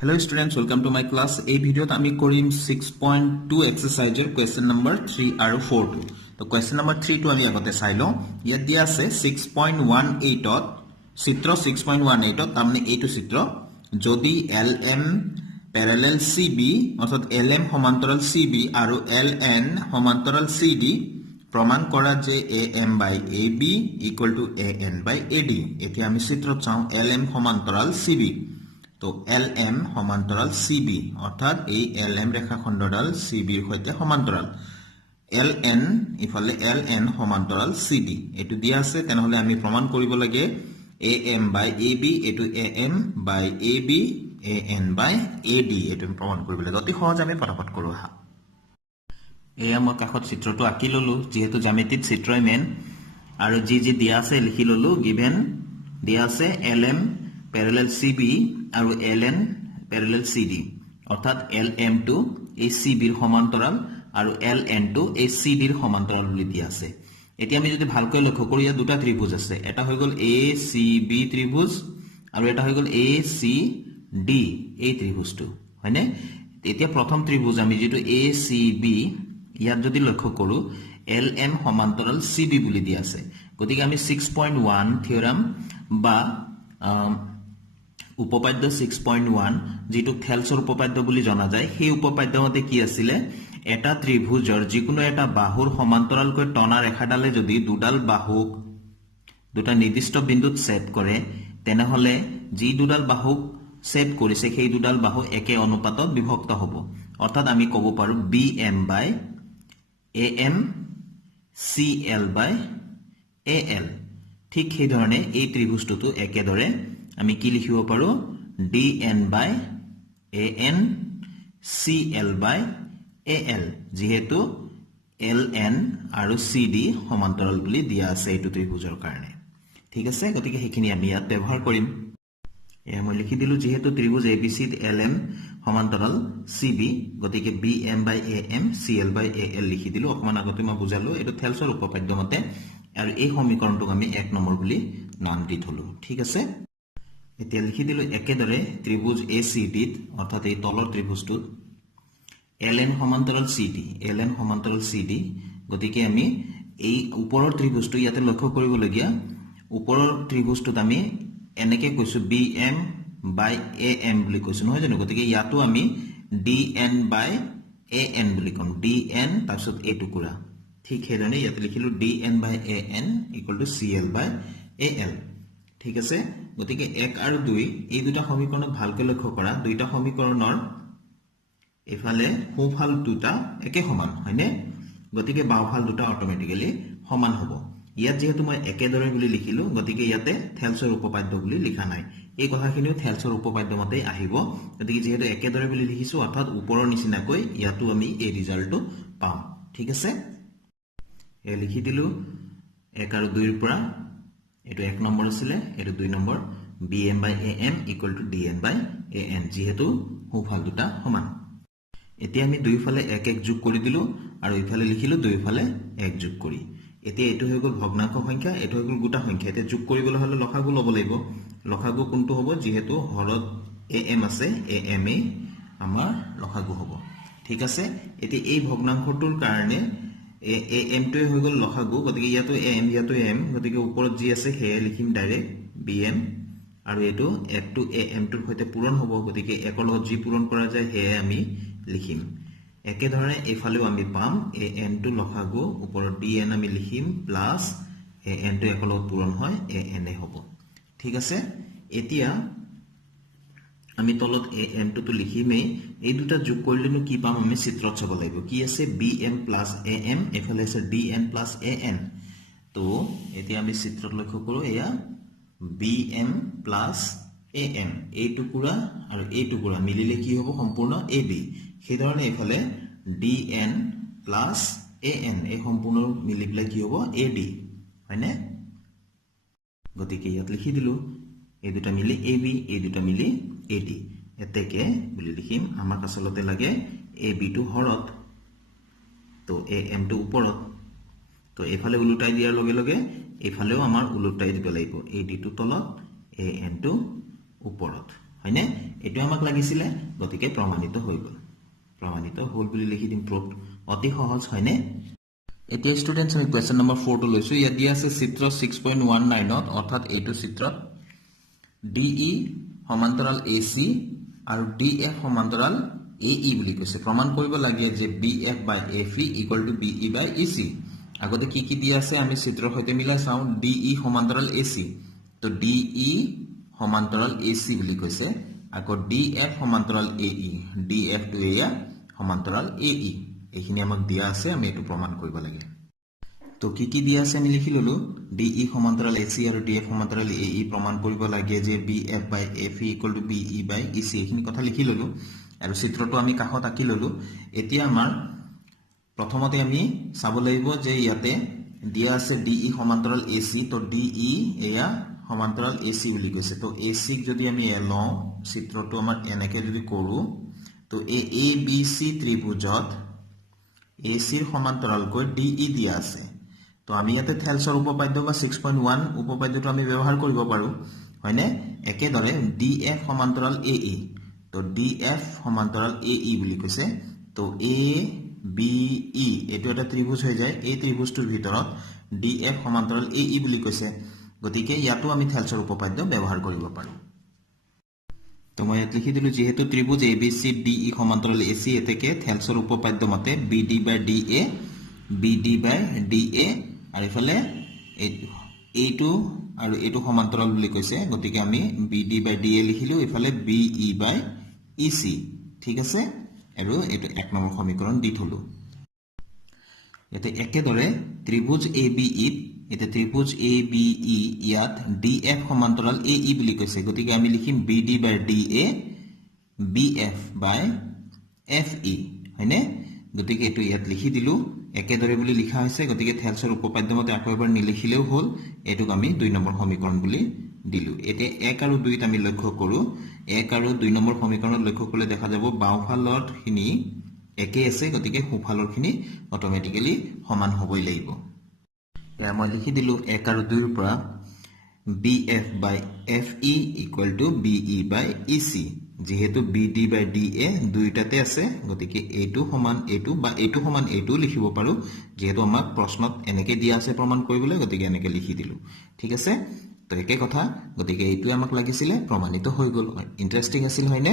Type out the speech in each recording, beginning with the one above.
Hello students, welcome to my class. এই ভিডিওত আমি কৰিম 6.2 এক্সাৰসাইজৰ কোৱেশ্চন নম্বৰ 3 আৰু 4 টো। তো কোৱেশ্চন নম্বৰ 3 টো আমি আগতে চাই লওঁ। ইয়াত দিয়া আছে 6.18 ত চিত্ৰ 6.18 ত তাৰমানে এইটো চিত্ৰ যদি LM প্যাৰেলেল CB অৰ্থাৎ LM সমান্তৰাল CB আৰু LN সমান্তৰাল CD প্ৰমাণ কৰা যে AM by AB equal to AN by AD। এতিয়া আমি চিত্ৰত চাওঁ LM সমান্তৰাল CB। তো LM সমান্তৰাল CB অৰ্থাৎ এই LM ৰেখাখণ্ডডাল CB ৰ সৈতে সমান্তৰাল। LN ইফালে LN সমান্তৰাল CD এটো দিয়া আছে, তেনেহলে আমি প্ৰমাণ কৰিব লাগে AM by AB এটো AM by AB AN by AD এটো প্ৰমাণ কৰিব লাগে। অতি সহজ, আমি পটাপট কৰো হা। এয়া মই কাষত চিত্ৰটো আঁকি ললো, যেহেতু জ্যামিতিত চিত্ৰই মেন আৰু যি দিয়া আছে লিখি ললো। গিভেন দিয়া আছে LM parallel CB আৰু LN parallel CD অৰ্থাৎ LM টো এই CB ৰ সমান্তৰাল আৰু LN টো এই CD ৰ সমান্তৰাল বুলি দিয়া আছে। এতিয়া আমি যদি ভালকৈ লক্ষ্য কৰো, ইয়াত দুটা ত্ৰিভুজ আছে। এটা হৈ গল ACB ত্ৰিভুজ আৰু এটা হৈ গল ACD এই ত্ৰিভুজটো, হয়নে? এতিয়া প্ৰথম ত্ৰিভুজ আমি যেটো ACB ইয়াত যদি লক্ষ্য কৰো LM সমান্তৰাল CB বুলি দিয়া আছে। গতিকে আমি 6.1 থিওৰাম বা উপপাদ্য 6.1 যেটো থেলছৰ উপপাদ্য বুলি জনা যায়, সেই উপপাদ্য মতে কি আছিল, এটা ত্ৰিভুজৰ যিকোনো এটা বাহুৰ সমান্তৰালকৈ টনা ৰেখাডালে যদি দুডাল বাহুক দুটা নিৰ্দিষ্ট বিন্দুত ছেদ কৰে, তেনেহলে যি দুডাল বাহুক ছেদ কৰিছে সেই দুডাল বাহু একে অনুপাতত বিভক্ত হ'ব। অৰ্থাৎ আমি ক'ব পাৰো BM by AM CL by AL। ঠিক সেই ধৰণে এই ত্ৰিভুজটো একেদৰে আমি কি লিখিব পাৰো DN by AN CL by AL, যেহেতু LN আৰু CD সমান্তৰাল বুলি দিয়া আছে এইটো ত্ৰিভুজৰ কাৰণে। ঠিক আছে, গতিকে সেইখিনি আমি ইয়াত ব্যৱহাৰ কৰিম। এয়া মই লিখি দিলো, যেহেতু ত্ৰিভুজ ABC ত LM সমান্তৰাল CB, গতিকে BM by AM CL by AL লিখি দিলো। অকমান আগতে মই বুজালো এইটো থেলছৰ উপপাদ্য মতে, আৰু এই সমীকৰণটোক আমি 1 নম্বৰ বুলি নাম দি থলো। ঠিক আছে, এতিয়া লিখি দিলো একেদৰে ত্ৰিভুজ ACD অৰ্থাৎ এই তলৰ ত্ৰিভুজটোত LN সমান্তৰাল CD, LN সমান্তৰাল CD, গতিকে আমি এই ওপৰৰ ত্ৰিভুজটো ইয়াতে লক্ষ্য কৰিবলগীয়া। ওপৰৰ ত্ৰিভুজটোত আমি এনেকে কৈছো BM by AM বুলি কৈছো, নহয় জানো? গতিকে ইয়াতো আমি DN by AN বুলি কম, DN তাৰপিছত এই টুকুৰা। ঠিক সেইধৰণে ইয়াতে লিখিলো DN by AN equal to CL by AL। ঠিক আছে, গতিকে 1 আৰু 2 এই দুটা সমীকৰণক ভালকৈ লক্ষ্য কৰা। দুইটা সমীকৰণৰ এফালে সোঁফাল দুটা একে সমান, হয়নে? গতিকে বাওঁফাল দুটা অটোমেটিক্যালি সমান হ'ব। ইয়াত যেহেতু মই একেদৰে বুলি লিখিলো, গতিকে ইয়াতে থেলছৰ উপপাদ্য বুলি লিখা নাই। এই কথাখিনিও থেলছৰ উপপাদ্য মতে আহিব। গতিকে যেহেতু একেদৰে বুলি লিখিছো, অৰ্থাৎ ওপৰৰ নিচিনাকৈ ইয়াতো আমি এই ৰিজাল্টটো পাম। ঠিক আছে, এ লিখি দিলো 1 আৰু 2 ৰ পৰা এটো 1 নম্বৰ আছিল, এটো 2 number. BM by AM equal to DN by AN, যেহেতু সোঁফাল দুটা সমান। এতিয়া আমি দুইফালে 1 1 যোগ কৰি দিলো আৰু ইফালে লিখিলো দুইফালে 1 যোগ কৰি। এতিয়া এটো হৈ গল ভগ্নাংশ সংখ্যা, এটো হৈ গল গোটা সংখ্যা। এতিয়া যোগ কৰিবলৈ হলে লসাগু লব লাগিব। লসাগু কোনটো হ'ব? যেহেতু হৰত AM আছে, AM এ আমাৰ লসাগু হ'ব। ঠিক আছে, এতিয়া এই ভগ্নাংশটোৰ কাৰণে AM টোৱে হৈ গল লসাগু, গতিকে ইয়াতো AM ইয়াতো AM, গতিকে ওপৰত যি আছে সেয়া লিখিম ডাইৰেক্ট BM, আৰু এটো 1 টো AM টোৰ সৈতে পূৰণ হ'ব। গতিকে 1 ৰ লগত যি পূৰণ কৰা যায় সেয়া আমি লিখিম। একেধৰণে এফালেও আমি পাম AN টো লসাগু, ওপৰত DN আমি লিখিম প্লাস AN টো 1 ৰ লগত পূৰণ হয় AN এ হ'ব। ঠিক আছে, এতিয়া আমি তলত AM টো লিখিমেই। এই দুটা যোগ কৰিলেনো কি পাম আমি চিত্ৰত চাব লাগিব। কি আছে? BM plus AM, এফালে আছে DN plus AN। তো এতিয়া আমি চিত্ৰত লক্ষ্য কৰো, এয়া BM plus AM, এই টুকুৰা আৰু এই টুকুৰা মিলিলে কি হ'ব? সম্পূৰ্ণ AB। সেই ধৰণে এফালে DN plus AN এই সম্পূৰ্ণ মিলি পেলাই কি হ'ব? AD, হয়নে? গতিকে ইয়াত লিখি দিলো এই দুটা মিলি AB, এই দুটা মিলি AD। এতেকে বুলি লিখিম। আমাক আসলতে লাগে AB টো হৰত, তো AM টো ওপৰত। তো এফালে উলুটাই দিয়াৰ লগে লগে এফালেও আমাৰ উলুটাই দিব লাগিব। AD টো তলত, AN টো ওপৰত। হয়নে এটো আমাক লাগিছিলে গতিকে প্ৰমাণিত হৈ গল প্ৰমাণিত হল বুলি লিখি দিম প্ৰুভড অতি সহজ হয়নে এতিয়া ষ্টুডেন্টস আমি কোৱেশ্চন নম্বৰ 4 টো লৈছো ইয়াত দিয়া আছে চিত্ৰ 6.19 ত অৰ্থাৎ এইটো চিত্ৰত DE সমান্তৰাল AC আৰু DF সমান্তৰাল AE বুলি কৈছে প্ৰমাণ কৰিব লাগে যে BF by FE equal to BE by EC আগতে কি দিয়া আছে আমি চিত্ৰৰ সৈতে মিলাই চাও DE সমান্তৰাল AC তো DE সমান্তৰাল AC বুলি কৈছে আকৌ DF সমান্তৰাল AE DF to এয়া সমান্তৰাল AE এইখিনি আমাক দিয়া আছে আমি এটো প্ৰমাণ কৰিব লাগে তো কি দিয়া আছে আমি লিখি ললো DE সমান্তৰাল AC আৰু DF সমান্তৰাল AE প্ৰমাণ কৰিব লাগে যে BF by FE equal to BE by EC এইখিনি কথা লিখি ললো আৰু চিত্ৰটো আমি কাষত আঁকি ললো এতিয়া আমাৰ প্ৰথমতে আমি চাব লাগিব যে ইয়াতে দিয়া আছে DE সমান্তৰাল AC তো DE এয়া সমান্তৰাল AC বুলি কৈছে তো AC যদি আমি লওঁ চিত্ৰটো আমাৰ এনেকে যদি কৰো তো এই ABC ত্ৰিভুজত AC ৰ সমান্তৰালকৈ DE দিয়া আছে তো আমি ইয়াতে থেলছৰ উপপাদ্য বা 6.1 উপপাদ্যটো আমি ব্যৱহাৰ কৰিব পাৰো হয়নে একেদৰে DF সমান্তৰাল AE তো DF সমান্তৰাল AE বুলি কৈছে তো ABE এটো এটা ত্ৰিভুজ হৈ যায় এই ত্ৰিভুজটোৰ ভিতৰত DF সমান্তৰাল AE বুলি কৈছে গতিকে ইয়াতো আমি থেলছৰ উপপাদ্য ব্যৱহাৰ কৰিব পাৰো তো মই ইয়াত লিখি দিলো যেহেতু ত্ৰিভুজ ABC DE সমান্তৰাল AC এতেকে থেলছৰ উপপাদ্য মতে BD by DA BD by DA আৰু ইফালে এইটো আৰু এইটো সমান্তৰাল বুলি কৈছে গতিকে আমি BD by DA লিখিলো ইফালে BE by EC ঠিক আছে আৰু এটো এক নম্বৰ সমীকৰণ দি থলো এতে একেদৰে ত্ৰিভুজ ABE এতে ত্ৰিভুজ ABE ইয়াত DF সমান্তৰাল AE বুলি কৈছে গতিকে আমি লিখিম BD by DA BF by FE হয়নে গতিকে এটো ইয়াত লিখি দিলো একেদৰে বুলি লিখা হৈছে গতিকে থেলছৰ উপপাদ্য মতে আকৌ এবাৰ নিলিখিলেও হল এটোক আমি 2 নম্বৰ সমীকৰণ বুলি দিলু এতে 1 আৰু 2 ত আমি লক্ষ্য কৰো 1 আৰু 2 নম্বৰ সমীকৰণত লক্ষ্য কৰিলে দেখা যাব বাওঁফালৰ খিনি একে আছে গতিকে সোঁফালৰ খিনি অটোমেটিক্যালি সমান হ'বই লাগিব এয়া মই লিখি দিলু 1 আৰু 2 ৰ পৰা BF by FE equal to BE by EC যেহেতু BD by DA দুইটাতে আছে গতিকে এইটো সমান এইটো বা এইটো সমান এইটো লিখিব পাৰো যেহেতু আমাক প্ৰশ্নত এনেকে দিয়া আছে প্ৰমাণ কৰিবলৈ গতিকে এনেকে লিখি দিলু ঠিক আছে তো একে কথা গতিকে এইটো আমাক লাগিছিলে প্ৰমাণিত হৈ গল ইন্টাৰেষ্টিং আছিল হয়নে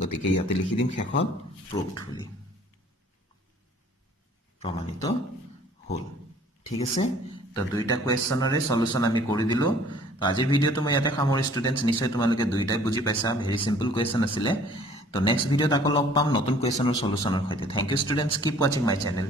গতিকে ইয়াতে লিখি দিম শেষত প্ৰুভড বুলি প্ৰমাণিত হল ঠিক আছে তো দুইটা কোৱেশ্চনৰে সলিউশন আমি কৰি দিলো তো আজি ভিডিওটো মই ইয়াতে সামৰি ষ্টুডেন্টস নিশ্চয় তোমালোকে দুইটাই বুজি পাইছা ভেৰি সিম্পল কোৱেশ্চন আছিল তো নেক্সট ভিডিওত আকৌ লগ পাম নতুন কোৱেশ্চনৰ সলিউশনৰ সৈতে thank you students keep watching my channel